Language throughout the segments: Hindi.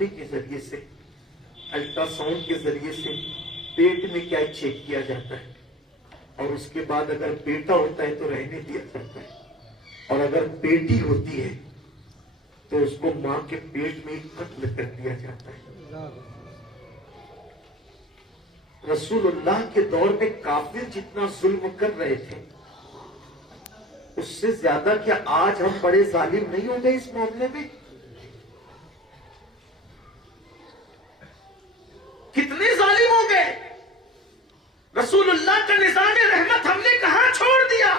सोनोग्राफी के जरिए से, अल्ट्रासाउंड के जरिए से पेट में क्या चेक किया जाता है, और उसके बाद अगर बेटा होता है तो रहने दिया जाता है, और अगर बेटी होती है तो उसको मां के पेट में ही कत्ल कर दिया जाता है। रसूलुल्लाह के दौर में काफिर जितना जुल्म कर रहे थे, उससे ज्यादा क्या आज हम बड़े जालिम नहीं हो गए इस मामले में? कितने जालिम हो गए? रसूलुल्लाह का निज़ाम रहमत हमने कहां छोड़ दिया?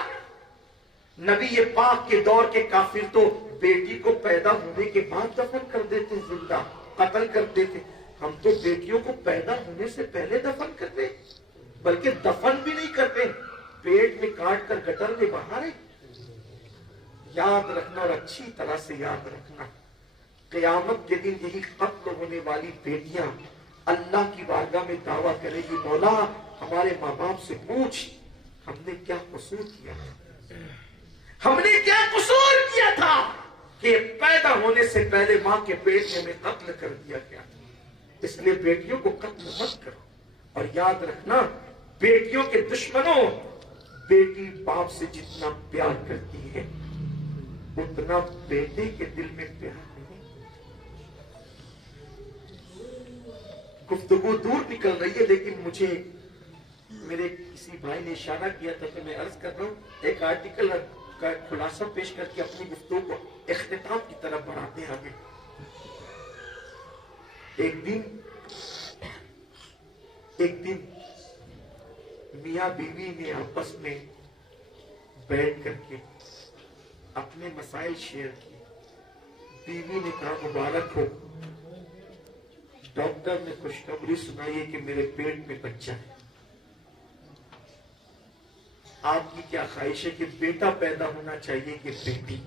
नबी ये पाक के दौर के काफिर तो बेटी को पैदा होने के बाद दफन कर देते, जिंदा कत्ल कर देते। हम तो बेटियों को पैदा होने से पहले दफन करते, बल्कि दफन भी नहीं करते, पेट में काट कर गटर में बहारे। याद रखना, और अच्छी तरह से याद रखना, क़यामत के दिन यही कत्ल होने वाली बेटियां अल्लाह की बारगाह में दावा करेगी, मौला हमारे माँ बाप से पूछ हमने क्या कसूर किया था, हमने क्या कसूर किया था कि पैदा होने से पहले मां के पेट में हमें कत्ल कर दिया गया। इसलिए बेटियों को कत्ल मत करो। और याद रखना, बेटियों के दुश्मनों, बेटी बाप से जितना प्यार करती है उतना बेटे के दिल में प्यार नहीं। गुफ्तगू दूर निकल रही है, लेकिन मुझे मेरे किसी भाई ने इशारा किया था कि मैं अर्ज कर रहा हूं, एक आर्टिकल का खुलासा पेश करके अपनी गुफ्तगू को इख्तिताम की तरफ बढ़ाते हैं आगे। एक दिन मियां बीवी ने आपस में बैठ करके अपने मसाइल शेयर किए। बीवी ने कहा, मुबारक हो, डॉक्टर ने खुशखबरी सुनाई है कि मेरे पेट में बच्चा है। आपकी क्या ख्वाहिश है कि बेटा पैदा होना चाहिए कि बेटी?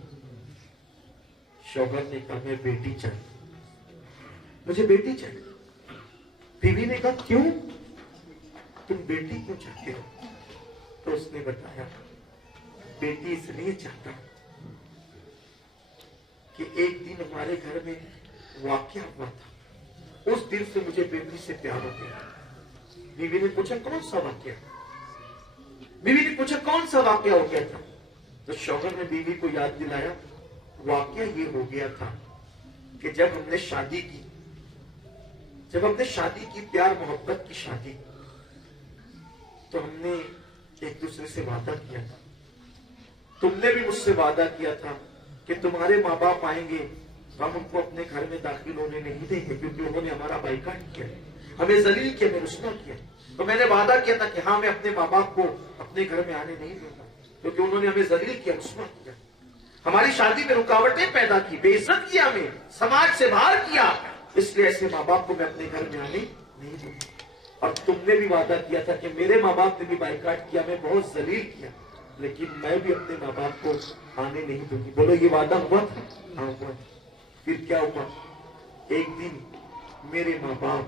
शौहर ने कहा, मैं बेटी चाहिए, मुझे बेटी चाहिए। बीवी ने कहा, क्यों, तुम बेटी क्यों चाहते हो? तो उसने बताया, बेटी इसलिए चाहता हूं कि एक दिन हमारे घर में वाकया हुआ था, उस दिन से मुझे बेटी से प्यार हो गया। बीवी ने पूछा, कौन सा वाकया? बीवी ने पूछा, कौन सा वाकया हो गया था? तो शौहर ने बीवी को याद दिलाया, वाकया ये हो गया था कि जब हमने शादी की, प्यार मोहब्बत की शादी, तो हमने एक दूसरे से वादा किया था, तुमने भी मुझसे वादा किया था कि तुम्हारे माँ बाप आएंगे, हम उनको अपने घर में दाखिल होने नहीं देंगे, क्योंकि उन्होंने हमारा बाइकाट किया, हमें जलील किया, हमें रुस्वा किया। तो मैंने वादा किया था कि हाँ, मैं अपने माँ बाप को अपने घर में आने नहीं दूंगा, क्योंकि उन्होंने हमें जलील किया, रुस्वा किया, हमारी शादी में रुकावटें पैदा की, बेइज्जत किया, हमें समाज से बाहर किया, इसलिए ऐसे माँ बाप को मैं अपने घर में आने नहीं दूंगा। और तुमने भी वादा किया था कि मेरे माँ बाप ने भी बाइकाट किया, मैं बहुत जलील किया, लेकिन मैं भी अपने माँ बाप को आने नहीं दूंगी। बोलो, ये वादा हुआ था? हाँ, हुआ था। फिर क्या हुआ? एक दिन मेरे माँ बाप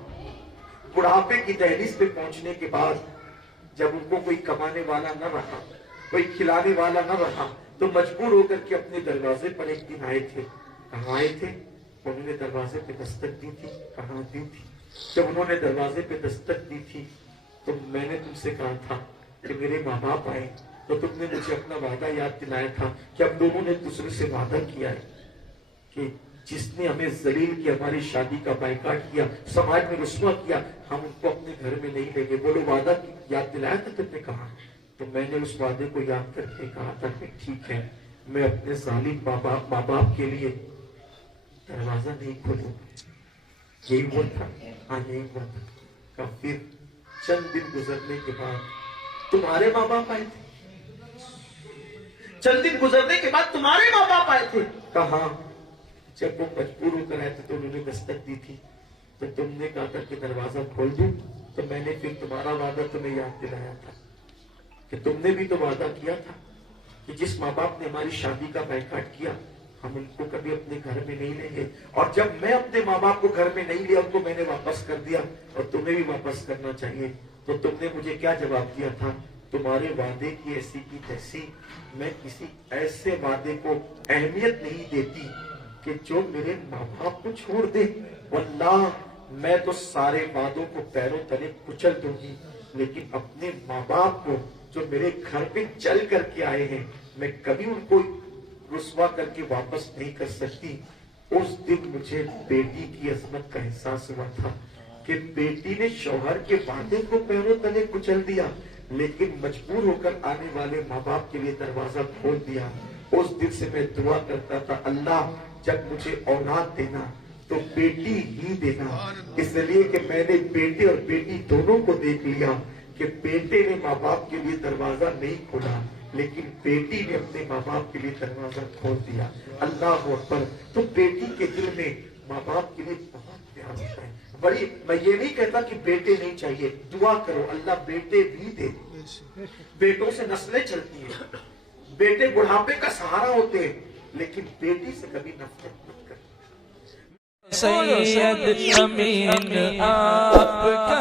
बुढ़ापे की दहलीज पे पहुंचने के बाद, जब उनको कोई कमाने वाला न रहा, कोई खिलाने वाला न रहा, तो मजबूर होकर के अपने दरवाजे पर एक दिन आए थे। कहाँ आए थे? उन्होंने दरवाजे पे दस्तक दी थी। कहाँ दी थी? जब उन्होंने दरवाजे पे दस्तक दी थी, तो मैंने तुमसे कहा था कि मेरे माँ बाप आए, तो तुमने मुझे अपना वादा याद दिलाया था कि हम दोनों ने दूसरे से वादा किया है कि जिसने हमें जलील किया, हमारी शादी का बाइकाट किया, समाज में रुस्वा किया, हम उनको अपने घर में नहीं लेंगे। बोलो, वादा याद दिलाया था तुमने? कहा। तो मैंने उस वादे को याद करके कहा था कि ठीक है, मैं अपने जालिम माँ बाप के लिए दरवाजा नहीं खोलूंगा। यही हुआ था? हाँ, यही हुआ था। फिर चंद दिन गुजरने के बाद तुम्हारे माँ बाप आए थे। चंद दिन गुजरने के बाद तुम्हारे माँ बाप आए थे। कहा। जब वो मजबूर होकर आए थे तो उन्होंने दस्तक दी थी, तो तुमने कहा था कि दरवाजा खोल दूं, तो मैंने फिर तुम्हारा वादा तुम्हें याद दिलाया था कि तुमने भी तो वादा किया था कि जिस माँ बाप ने हमारी शादी का बाइकाट किया, हम उनको कभी अपने घर में नहीं लेंगे। और जब मैं अपने माँ बाप को घर में नहीं लिया, उनको मैंने वापस कर दिया, और तुम्हें भी वापस करना चाहिए। तो तुमने मुझे क्या जवाब दिया था? तुम्हारे वादे की ऐसी की तैसी, मैं किसी ऐसे वादे को अहमियत नहीं देती कि जो मेरे माँ बाप को छोड़ दे। वल्लाह मैं तो सारे वादों को पैरों तले कुचल दूंगी, लेकिन अपने माँ बाप को जो मेरे घर पे चल करके आए हैं, मैं कभी उनको रुस्वा करके वापस नहीं कर सकती। उस दिन मुझे बेटी की अजमत का एहसास हुआ था कि बेटी ने शौहर के वादे को पैरों तले कुचल दिया, लेकिन मजबूर होकर आने वाले माँ बाप के लिए दरवाजा खोल दिया। उस दिन से मैं दुआ करता था, अल्लाह जब मुझे औलाद देना तो बेटी ही देना, इसलिए कि मैंने बेटे और बेटी दोनों को देख लिया कि बेटे ने माँ बाप के लिए दरवाजा नहीं खोला, लेकिन बेटी ने अपने माँ बाप के लिए दरवाजा खोल दिया। अल्लाह अकबर। तो बेटी के दिल में माँ बाप के लिए बहुत प्यार होता है। बड़ी, मैं ये नहीं कहता कि बेटे नहीं चाहिए, दुआ करो अल्लाह बेटे भी दे। बेटों से नस्लें चलती हैं, बेटे बुढ़ापे का सहारा होते हैं, लेकिन बेटी से कभी नफरत मत करो। सैयद अमीन आपका